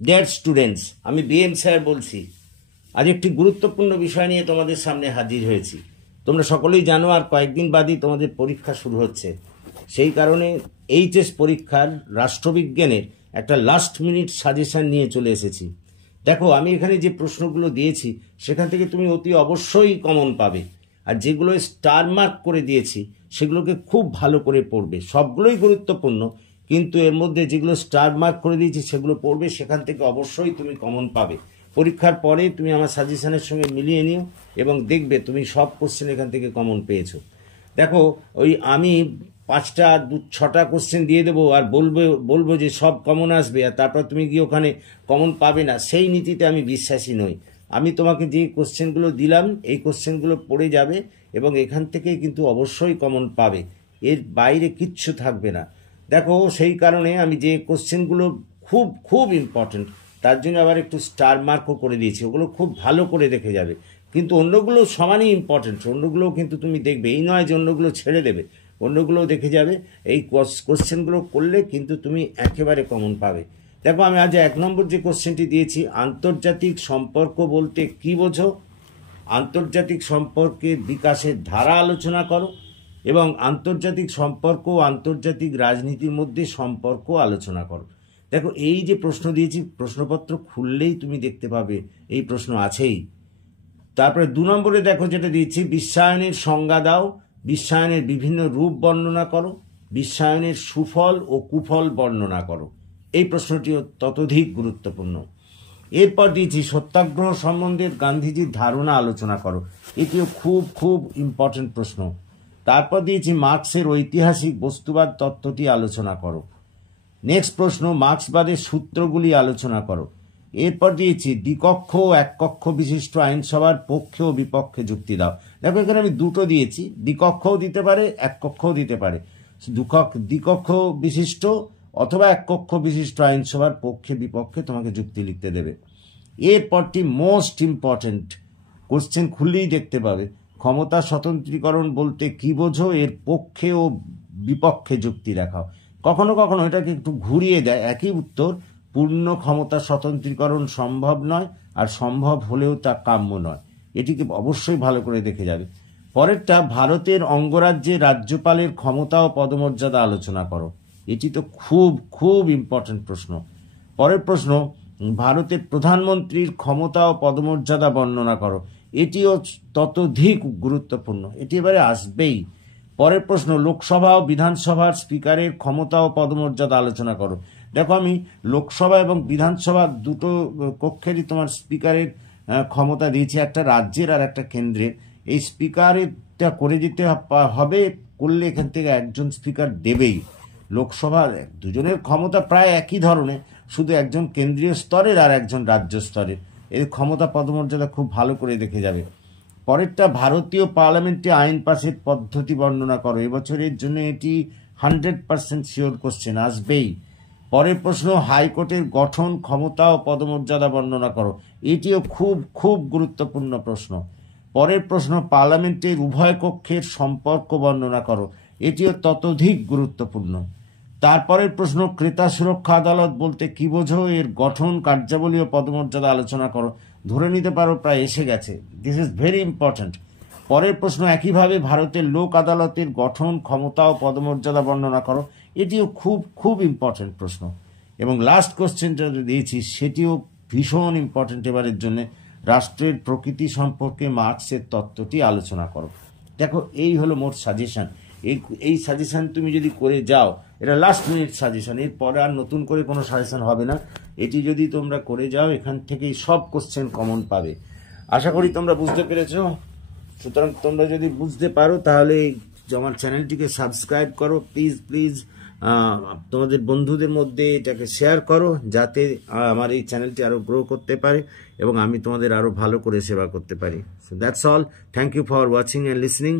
Dear students, আমি BM sir বলছি। আজ একটি গুরুত্বপূর্ণ বিষয় নিয়ে তোমাদের সামনে হাজির হয়েছি। তোমরা সকলেই জানো আর কয়েকদিন বাদই তোমাদের পরীক্ষা শুরু হচ্ছে। সেই কারণে এইচএস পরীক্ষার রাষ্ট্রবিজ্ঞানের একটা লাস্ট মিনিট সাজেশন নিয়ে চলে এসেছি। দেখো, আমি এখানে যে প্রশ্নগুলো দিয়েছি সেখান থেকে তুমি অতি অবশ্যই কমন পাবে, আর যেগুলো স্টার মার্ক করে দিয়েছি সেগুলোকে খুব ভালো করে পড়বে। সবগুলোই গুরুত্বপূর্ণ, কিন্তু এর মধ্যে যেগুলো স্টার মার্ক করে দিয়েছি সেগুলো পড়বে, সেখান থেকে অবশ্যই তুমি কমন পাবে। পরীক্ষার পরে তুমি আমার সাজেশনের সঙ্গে মিলিয়ে নিও এবং দেখবে তুমি সব কোশ্চেন এখান থেকে কমন পেয়েছো। দেখো, ওই আমি 5টা 6টা কোশ্চেন দিয়ে দেবো আর বলবো যে সব কমন আসবে, আর তারপর তুমি গিয়ে ওখানে কমন পাবে না, সেই নীতিতে আমি বিশ্বাসী নই। আমি তোমাকে যে কোশ্চেনগুলো দিলাম এই কোশ্চেনগুলো পড়ে যাবে এবং এখান থেকে কিন্তু অবশ্যই কমন পাবে, এর বাইরে কিচ্ছু থাকবে না। দেখো, সেই কারণে আমি যে কোশ্চেনগুলো খুব খুব ইম্পর্টেন্ট তার জন্য আবার একটু স্টার মার্কও করে দিয়েছি, ওগুলো খুব ভালো করে দেখে যাবে। কিন্তু অন্যগুলো সমানই ইম্পর্টেন্ট, অন্যগুলোও কিন্তু তুমি দেখবে, এই নয় যে অন্যগুলো ছেড়ে দেবে, অন্যগুলোও দেখে যাবে। এই কোশ্চেনগুলো করলে কিন্তু তুমি একেবারে কমন পাবে। দেখো, আমি আজ 1 নম্বর যে কোশ্চেনটি দিয়েছি, আন্তর্জাতিক সম্পর্ক বলতে কি বোঝো, আন্তর্জাতিক সম্পর্কে বিকাশের ধারা আলোচনা করো এবং আন্তর্জাতিক সম্পর্ক ও আন্তর্জাতিক রাজনীতির মধ্যে সম্পর্ক আলোচনা করো। দেখো, এই যে প্রশ্ন দিয়েছি, প্রশ্নপত্র খুললেই তুমি দেখতে পাবে এই প্রশ্ন আছেই। তারপরে 2 নম্বরে দেখো যেটা দিয়েছি, বিশ্বায়নের সংজ্ঞা দাও, বিশ্বায়নের বিভিন্ন রূপ বর্ণনা করো, বিশ্বায়নের সুফল ও কুফল বর্ণনা করো। এই প্রশ্নটিও ততোধিক গুরুত্বপূর্ণ। এরপর দিয়েছি সত্যাগ্রহ সম্বন্ধে গান্ধীজির ধারণা আলোচনা করো, এটিও খুব খুব ইম্পর্টেন্ট প্রশ্ন। তারপর দিয়েছি মার্ক্সের ঐতিহাসিক বস্তুবাদ তত্ত্বটি আলোচনা করো। নেক্সট প্রশ্ন, মার্ক্সবাদের সূত্রগুলি আলোচনা করো। এরপর দিয়েছি দ্বিকক্ষ ও এককক্ষ বিশিষ্ট আইনসভার পক্ষে ও বিপক্ষে যুক্তি দাও। দেখো, এখানে আমি দুটো দিয়েছি, দ্বিকক্ষও দিতে পারে এককক্ষও দিতে পারে। দ্বিকক্ষ বিশিষ্ট অথবা এককক্ষ বিশিষ্ট আইনসভার পক্ষে বিপক্ষে তোমাকে যুক্তি লিখতে দেবে। এরপরটি মোস্ট ইম্পর্টেন্ট, কোশ্চেন খুললেই দেখতে পাবে, ক্ষমতা স্বতন্ত্রীকরণ বলতে কি বোঝো, এর পক্ষে ও বিপক্ষে যুক্তি দেখাও। কখনো কখনো এটাকে একটু ঘুরিয়ে দেয়, একই উত্তর, পূর্ণ ক্ষমতা স্বতন্ত্রীকরণ সম্ভব নয়, আর সম্ভব হলেও তা কাম্য নয়। এটিকে অবশ্যই ভালো করে দেখে যাবে। পরেরটা, ভারতের অঙ্গরাজ্যে রাজ্যপালের ক্ষমতা ও পদমর্যাদা আলোচনা করো। এটি তো খুব খুব ইম্পর্টেন্ট প্রশ্ন। পরের প্রশ্ন, ভারতের প্রধানমন্ত্রীর ক্ষমতা ও পদমর্যাদা বর্ণনা করো। এটিও ততোধিক গুরুত্বপূর্ণ, এটি এবারে আসবেই। পরের প্রশ্ন, লোকসভা ও বিধানসভার স্পিকারের ক্ষমতা ও পদমর্যাদা আলোচনা করো। দেখো, আমি লোকসভা এবং বিধানসভা দুটো কক্ষেরই তোমার স্পিকারের ক্ষমতা দিয়েছি, একটা রাজ্যের আর একটা কেন্দ্রের। এই স্পিকারেরটা করে দিতে হবে, করলে এখান থেকে একজন স্পিকার দেবেই। লোকসভার দুজনের ক্ষমতা প্রায় একই ধরনের, শুধু একজন কেন্দ্রীয় স্তরের আর একজন রাজ্য স্তরের। এর ক্ষমতা পদমর্যাদা খুব ভালো করে দেখে যাবে। পরেরটা, ভারতীয় পার্লামেন্টে আইন পাশের পদ্ধতি বর্ণনা করো। এবছরের জন্য এটি 100% শিওর কোশ্চেন, আসবেই। পরের প্রশ্ন, হাইকোর্টের গঠন, ক্ষমতা ও পদমর্যাদা বর্ণনা করো। এটিও খুব খুব গুরুত্বপূর্ণ প্রশ্ন। পরের প্রশ্ন, পার্লামেন্টের উভয় কক্ষের সম্পর্ক বর্ণনা করো। এটিও ততোধিক গুরুত্বপূর্ণ। তারপরের প্রশ্ন, ক্রেতা সুরক্ষা আদালত বলতে কি বোঝো, এর গঠন, কার্যাবলী ও পদমর্যাদা আলোচনা করো। ধরে নিতে পারো প্রায় এসে গেছে, দিস ইজ ভেরি ইম্পর্টেন্ট। পরের প্রশ্ন, একইভাবে ভারতের লোক আদালতের গঠন, ক্ষমতা ও পদমর্যাদা বর্ণনা করো। এটিও খুব খুব ইম্পর্টেন্ট প্রশ্ন। এবং লাস্ট কোশ্চেনটা দিয়েছি সেটিও ভীষণ ইম্পর্টেন্ট এবারের জন্য, রাষ্ট্রের প্রকৃতি সম্পর্কে মার্ক্সের তত্ত্বটি আলোচনা করো। দেখো, এই হলো মোট সাজেশন। এই সাজেশন তুমি যদি করে যাও, এটা লাস্ট মিনিট সাজেশন, এরপরে আর নতুন করে কোনো সাজেশন হবে না। এটি যদি তোমরা করে যাও, এখান থেকেই সব কোশ্চেন কমন পাবে। আশা করি তোমরা বুঝতে পেরেছো। সুতরাং তোমরা যদি বুঝতে পারো তাহলে আমার চ্যানেলটিকে সাবস্ক্রাইব করো, প্লিজ প্লিজ। তোমাদের বন্ধুদের মধ্যে এটাকে শেয়ার করো, যাতে আমার এই চ্যানেলটি আরও গ্রো করতে পারে এবং আমি তোমাদের আরও ভালো করে সেবা করতে পারি। So that's all. Thank you for watching and listening.